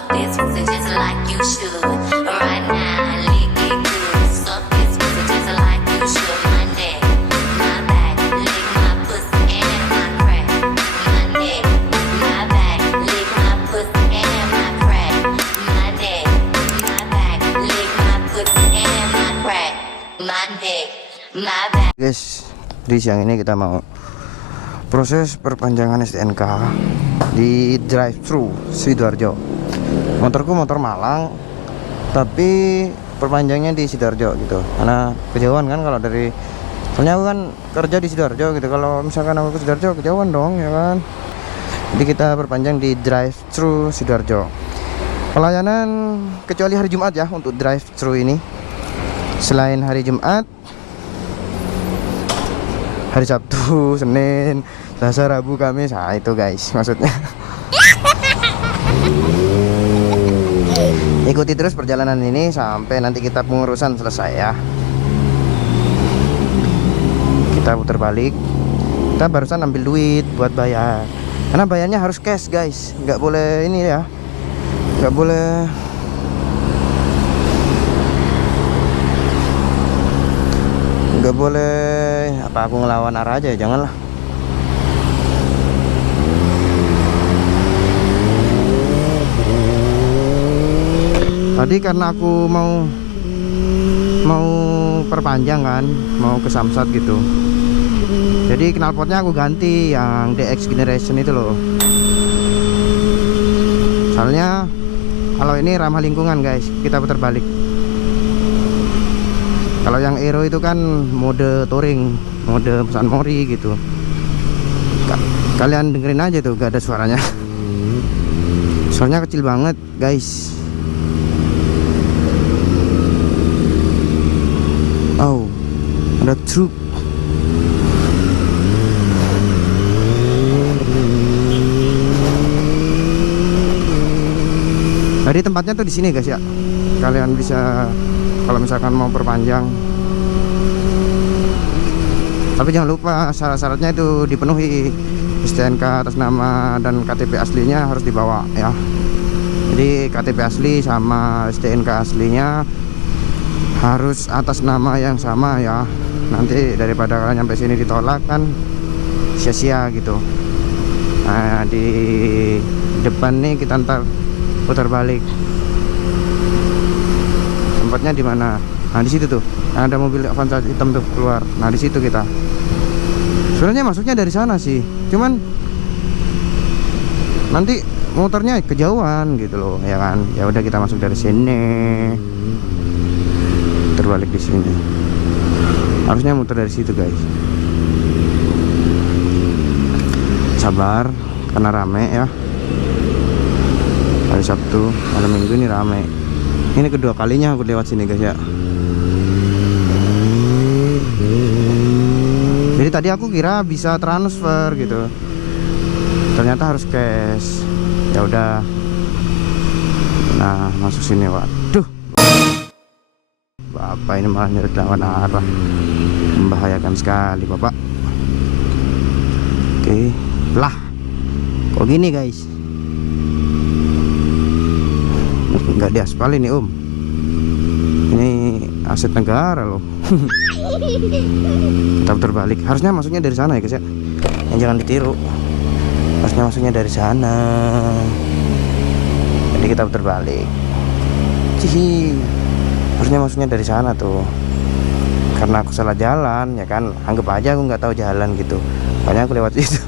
Suck this pussy just like you should. Right now, lick it good. Suck this pussy just like you should. My neck, my back, lick my pussy and my crack. My neck, my back, lick my pussy and my crack. My neck, my back, lick my pussy and my crack. My neck, my back. Guys, di siang ini kita mau proses perpanjangan STNK di drive-thru Sidoarjo. Motorku motor Malang, tapi perpanjangnya di Sidoarjo gitu. Karena kejauhan kan kalau dari, soalnya aku kan kerja di Sidoarjo gitu. Kalau misalkan aku ke Sidoarjo kejauhan dong ya kan. Jadi kita perpanjang di drive-thru Sidoarjo. Pelayanan kecuali hari Jumat ya untuk drive-thru ini. Selain hari Jumat, hari Sabtu, Senin, Selasa, Rabu, Kamis, nah itu guys maksudnya. Ikuti terus perjalanan ini sampai nanti kita pengurusan selesai ya. Kita putar balik. Kita barusan ambil duit buat bayar. Karena bayarnya harus cash guys, nggak boleh ini ya, nggak boleh. Nggak boleh apa aku ngelawan arah aja, janganlah. Tadi karena aku mau perpanjang kan, mau ke Samsat gitu. Jadi knalpotnya aku ganti yang DX Generation itu loh. Soalnya kalau ini ramah lingkungan guys, kita putar balik. Kalau yang Aero itu kan mode touring, mode pesan mori gitu. Kalian dengerin aja tuh, gak ada suaranya. Soalnya kecil banget guys. Oh, ada truk. Jadi tempatnya tuh di sini guys ya. Kalian bisa kalau misalkan mau perpanjang. Tapi jangan lupa syarat-syaratnya itu dipenuhi. STNK atas nama dan KTP aslinya harus dibawa ya. Jadi KTP asli sama STNK aslinya harus atas nama yang sama ya. Nanti daripada kalian sampai sini ditolak kan sia-sia gitu. Nah, di depan nih kita ntar putar balik. Tempatnya di mana? Nah, di situ tuh. Ada mobil Avanza hitam tuh keluar. Nah, di situ kita. Sebenarnya masuknya dari sana sih. Cuman nanti motornya kejauhan gitu loh, ya kan? Ya udah kita masuk dari sini. Terbalik di sini. Harusnya muter dari situ, guys. Sabar karena rame ya. Hari Sabtu, malam Minggu ini rame. Ini kedua kalinya aku lewat sini guys ya. Jadi tadi aku kira bisa transfer gitu, ternyata harus cash. Ya udah. Nah, masuk sini. Waduh, bapak ini malah nyeret lawan arah, membahayakan sekali bapak. Oke lah, kok gini guys, nggak diaspal ini om. Ini aset negara loh. Kita putar balik. Harusnya masuknya dari sana ya guys ya. Yang jangan ditiru. Harusnya masuknya dari sana. Jadi kita putar balik. Cihi. Harusnya masuknya dari sana tuh. Karena aku salah jalan ya kan. Anggap aja aku nggak tahu jalan gitu. Makanya aku lewat situ.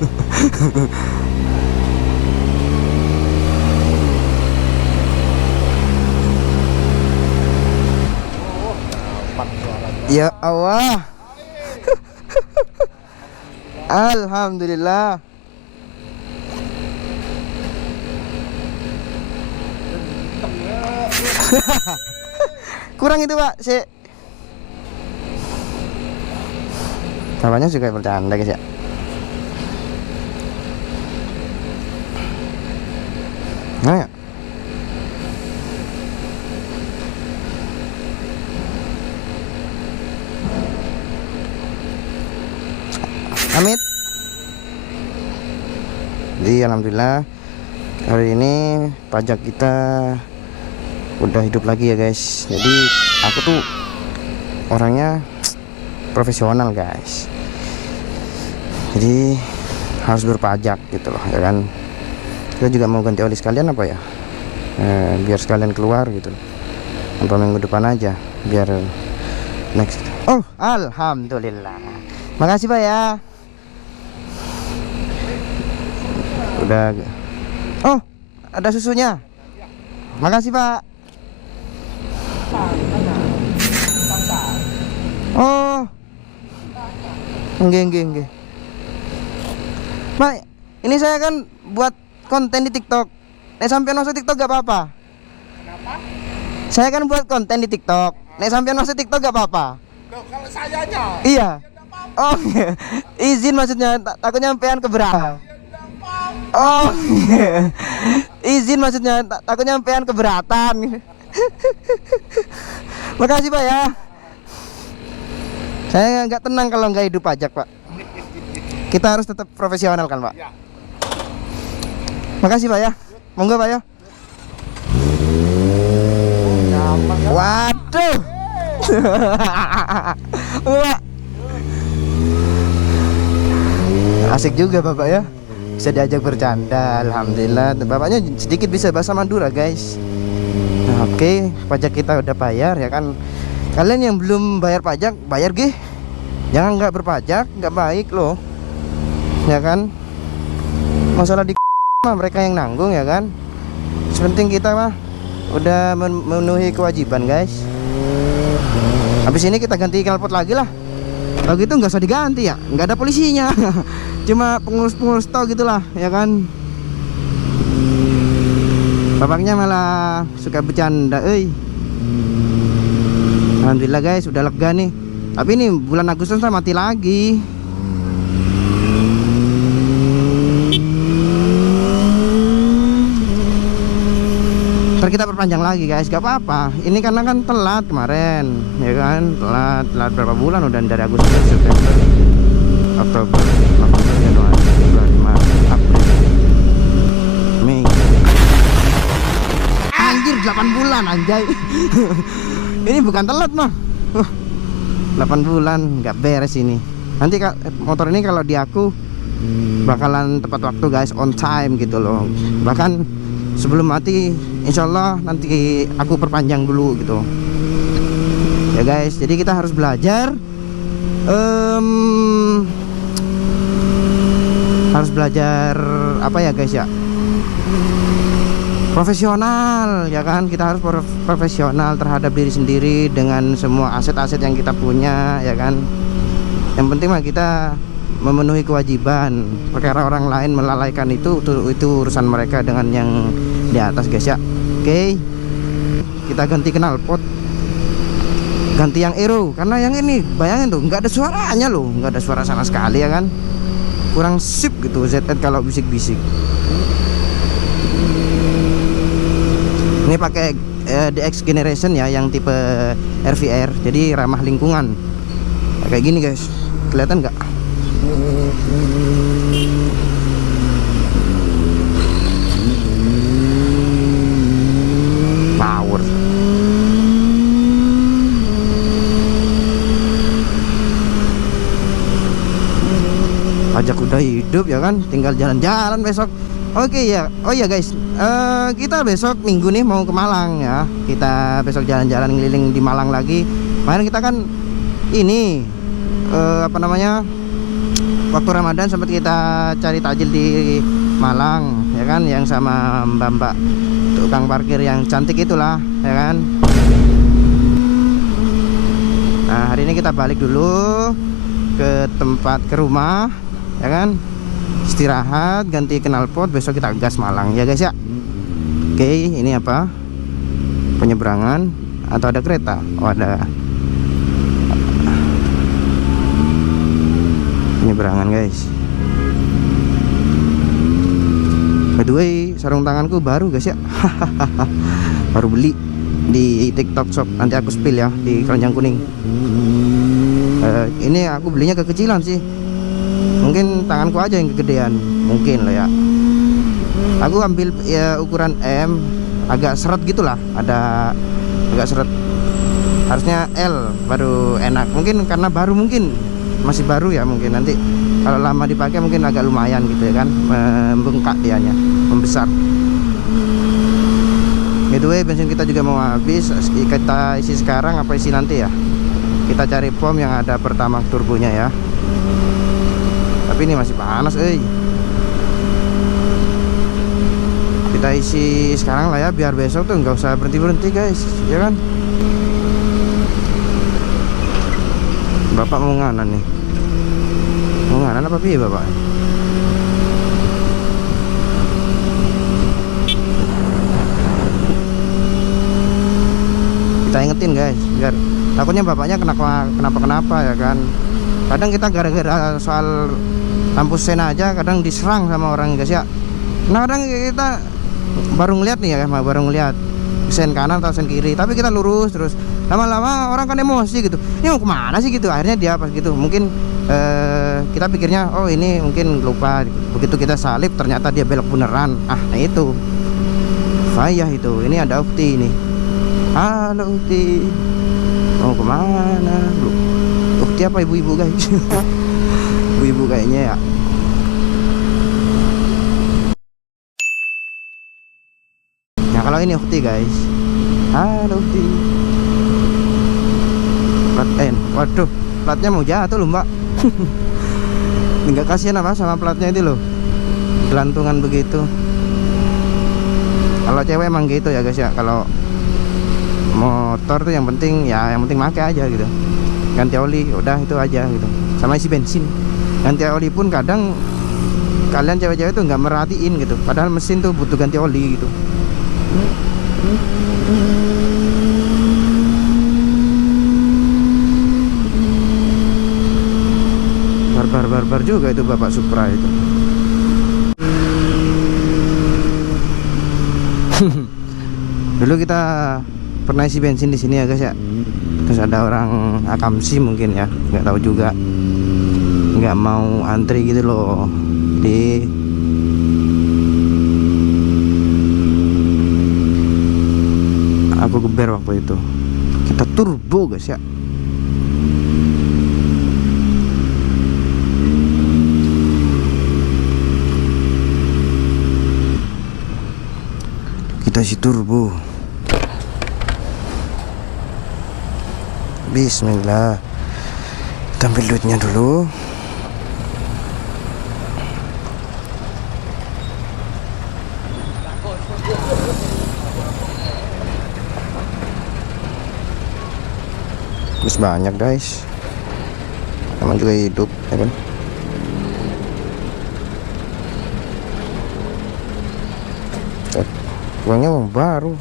Ya Allah. Alhamdulillah. Kurang itu pak sih. Namanya juga bercanda guys ya. Nah ya. Amit. Jadi alhamdulillah Hari ini pajak kita udah hidup lagi ya guys. Jadi aku tuh orangnya profesional guys. Jadi harus berpajak gitu loh ya kan. Kita juga mau ganti oli sekalian apa ya, biar sekalian keluar gitu. Untuk minggu depan aja biar next. Oh alhamdulillah, makasih Pak ya. Udah. Oh ada susunya, makasih Pak. Oh enggak Pak, ini saya kan buat konten di TikTok. Sampean masuk TikTok gak apa-apa? Kenapa? Saya kan buat konten di TikTok. Sampean masuk TikTok gak apa-apa? Loh, kalau sayanya? Iya. Oh, izin maksudnya, takutnya sampean keberatan. Oh, izin maksudnya, takutnya sampean keberatan. Makasih Pak ya. Saya nggak tenang kalau nggak hidup pajak Pak. Kita harus tetap profesional kan Pak. Ya. Makasih Pak ya. Monggo Pak ya. Waduh. Wah. Asik juga Bapak ya. Bisa diajak bercanda. Alhamdulillah. Bapaknya sedikit bisa bahasa Madura guys. Nah, oke, pajak kita udah bayar ya kan. Kalian yang belum bayar pajak, bayar gih. Jangan nggak berpajak, nggak baik loh. Ya kan. Masalah di mah mereka yang nanggung ya kan. Sepenting kita mah udah memenuhi kewajiban guys. Habis ini kita ganti knalpot lagi lah. Kalau gitu nggak usah diganti ya, nggak ada polisinya. Cuma pengurus-pengurus tau gitulah ya kan. Bapaknya malah suka bercanda, Alhamdulillah guys, udah lega nih. Tapi ini bulan Agustus mati lagi. Ntar kita perpanjang lagi guys, gak apa-apa. Ini karena kan telat kemarin, ya kan? Telat berapa bulan udah dari Agustus, September, Oktober, November, Januari, Februari, Maret, April, Mei. Anjir 8 bulan anjay. Ini bukan telat mah. 8 bulan nggak beres ini. Nanti motor ini kalau di aku bakalan tepat waktu guys, on time gitu loh. Bahkan sebelum mati insya Allah nanti aku perpanjang dulu gitu ya guys. Jadi kita harus belajar, harus belajar apa ya guys ya, profesional ya kan. Kita harus profesional terhadap diri sendiri dengan semua aset-aset yang kita punya ya kan. Yang penting mah kita memenuhi kewajiban. Perkara orang lain melalaikan itu urusan mereka dengan yang di atas guys ya. Oke, kita ganti knalpot, ganti yang Aero karena yang ini bayangin tuh nggak ada suaranya loh, nggak ada suara sama sekali ya kan. Kurang sip gitu ZN kalau bisik-bisik. Ini pakai DX Generation ya, yang tipe RVR, jadi ramah lingkungan. Kayak gini guys, kelihatan nggak? Power. Pajak udah hidup ya kan, tinggal jalan-jalan besok. Oke ya, oh ya guys, kita besok Minggu nih mau ke Malang ya. Kita besok jalan-jalan ngeliling di Malang lagi. Kemarin kita kan ini apa namanya, waktu Ramadan sempat kita cari takjil di Malang ya kan, yang sama mbak-mbak tukang parkir yang cantik itulah ya kan. Nah hari ini kita balik dulu ke tempat, ke rumah ya kan, istirahat, ganti knalpot, besok kita gas Malang ya guys ya. Oke, ini apa, penyeberangan atau ada kereta? Oh ada penyeberangan guys. By the way, sarung tanganku baru guys ya. Baru beli di TikTok Shop, nanti aku spill ya di keranjang kuning. Ini aku belinya kekecilan sih, mungkin tanganku aja yang kegedean, mungkin lah ya. Aku ambil ya ukuran M, agak seret gitulah, ada agak seret. Harusnya L baru enak. Mungkin karena baru, mungkin masih baru ya, mungkin nanti kalau lama dipakai mungkin agak lumayan gitu ya kan, membengkak dianya, membesar. By the way, bensin kita juga mau habis. Kita isi sekarang apa isi nanti ya? Kita cari pom yang ada Pertamax turbonya ya. Tapi ini masih panas, Kita isi sekarang lah ya, biar besok tuh nggak usah berhenti guys, ya kan? Bapak mau nganan nih, mau nganan apa piye bapak? Kita ingetin guys, biar takutnya bapaknya kenapa ya kan. Kadang kita gara-gara soal lampu sen aja kadang diserang sama orang guys ya. Nah kadang kita baru ngeliat nih ya, baru ngeliat sen kanan atau sen kiri, tapi kita lurus terus, lama-lama orang kan emosi gitu, ini mau kemana sih gitu. Akhirnya dia pas gitu mungkin kita pikirnya oh ini mungkin lupa, begitu kita salip ternyata dia belok beneran. Nah itu Fayah itu, ini ada Ukti ini. Halo Ukti, mau kemana? Ukti apa ibu-ibu guys? Ibu-ibu kayaknya ya. Nah kalau ini Ukti guys. Halo Ukti. Plat N. Waduh, platnya mau jatuh loh mbak. Enggak kasihan apa sama platnya itu loh, gelantungan begitu. Kalau cewek emang gitu ya guys ya. Kalau motor tuh yang penting pakai aja gitu. Ganti oli udah itu aja gitu. Sama isi bensin. Ganti oli pun kadang kalian cewek-cewek tuh nggak merhatiin gitu. Padahal mesin tuh butuh ganti oli gitu. Barbar juga itu Bapak Supra itu. Dulu kita pernah isi bensin di sini ya guys ya. Terus ada orang akamsi mungkin ya, nggak tahu juga, nggak mau antri gitu loh. Jadi aku geber waktu itu. Kita turbo guys ya. Kita isi turbo. Bismillah. Kita ambil duitnya dulu. Terus banyak guys. Namanya juga hidup ya kan. Uangnya uang baru.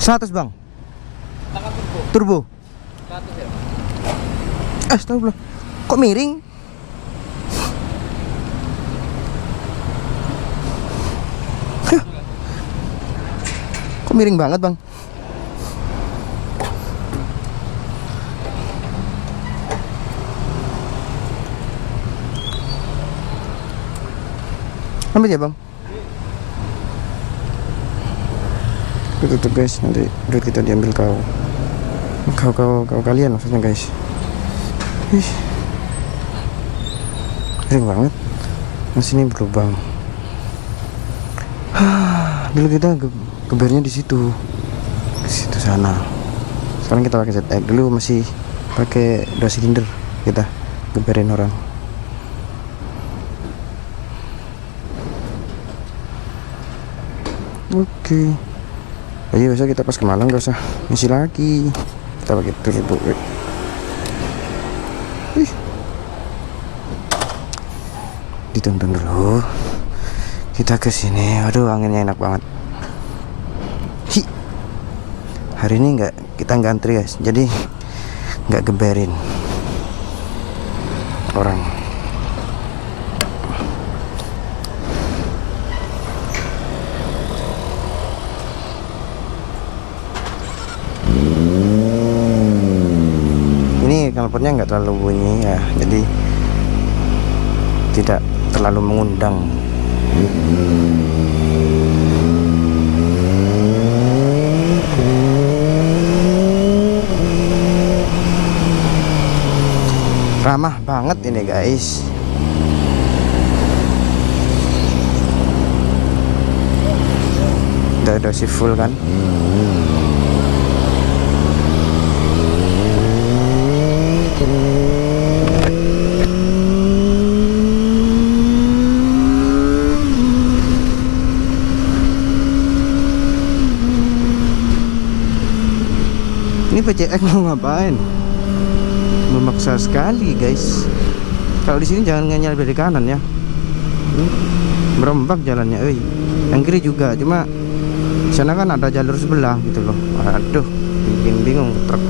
Seratus bang. Turbo. 100 ya? Astagfirullah. Kok miring? Kok miring banget bang? Ambil ya bang. Tutup guys, nanti duit kita diambil kau kalian maksudnya guys. Ih, miring banget. Masih ini berlubang. Dulu kita gebernya di situ sana. Sekarang kita pakai ZX. Dulu masih pakai 2 silinder kita geberin orang. Oke. Jadi besok kita pas ke Malang gak usah ngisi lagi. Kita pakai turbo. Ditonton dulu. Kita ke sini. Aduh, anginnya enak banget. Hari ini kita nggak antri guys. Jadi nggak geberin orang. knalpotnya nggak terlalu bunyi ya, jadi tidak terlalu mengundang. Ramah banget ini guys. Udah si full kan. Ini PCX mau ngapain? Memaksa sekali guys. Kalau di sini jangan ngenyal dari kanan ya. Berombak jalannya, yang kiri juga, cuma sana kan ada jalur sebelah gitu loh. Aduh, bikin bingung truk.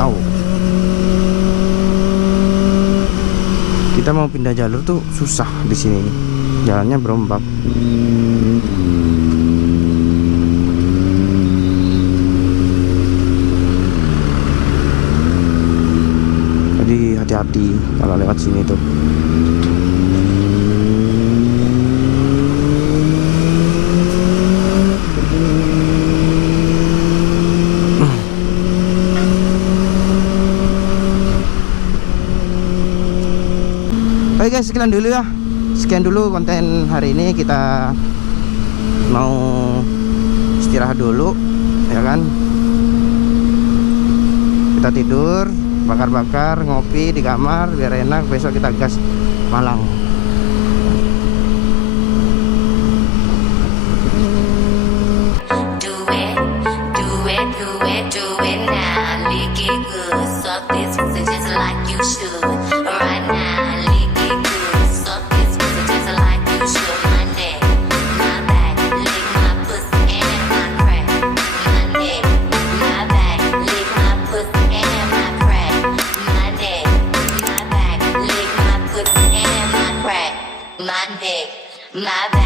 Au. Kita mau pindah jalur tuh susah di sini. Jalannya berombak. Jadi hati-hati kalau lewat sini tuh. Oke guys, sekian dulu ya. Sekian dulu konten hari ini. Kita mau istirahat dulu ya kan. Kita tidur, bakar-bakar, ngopi di kamar biar enak. Besok kita gas Malang. Do it, do it, do it, do it now. Lick it good, suck this pussy just like you should. Right now, lick it good, suck this pussy just like you should. My neck, my back, lick my pussy and my crack. My neck, my back, lick my pussy and my crack. My neck, my back, lick my pussy and my crack. My neck, my back.